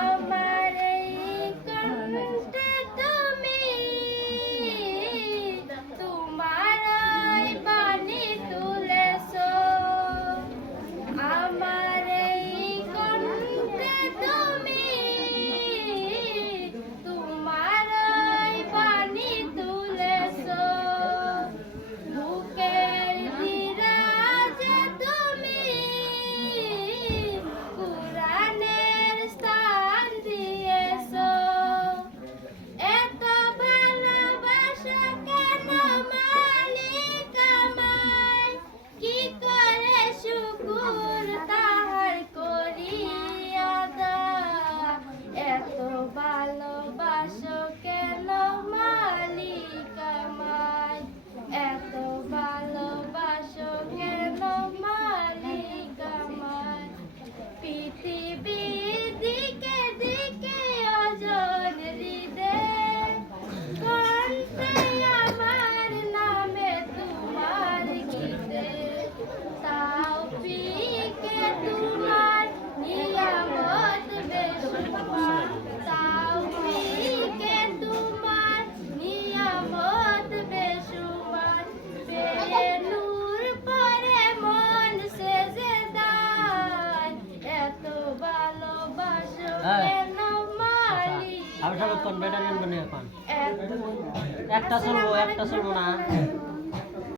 আমার এই কণ্ঠে তুমি তোমার এই বাণী তুলেছো, আমার এই কণ্ঠে তুমি তোমার এই বাণী তুলেছো, বুকের বিরাজে তুমি কুরআনের স্থান দিয়েছো। এত ভালোবাসা কেন মালিক আমায়, কি করে শুকুর তাহার করি আদা। এত ভালোবাসো কেন মালিক আমায়, এত ভালোবাসো কেন মালিক আমায়। পৃথিবীর দিকে দিকে অজন হৃদে কণ্ঠে আমার নামে তোমার গীতে, তাওফিকে তোমার নিয়ামত বেশুমার, তাওফিকে তোমার নিয়ামত বেশুমার। বেনূর পরে মন সেজদায়, এত ভালোবাসো কেন মালিক আমি সব কোন ব্যাটারি আনবো না এখন এত একটা চলবো না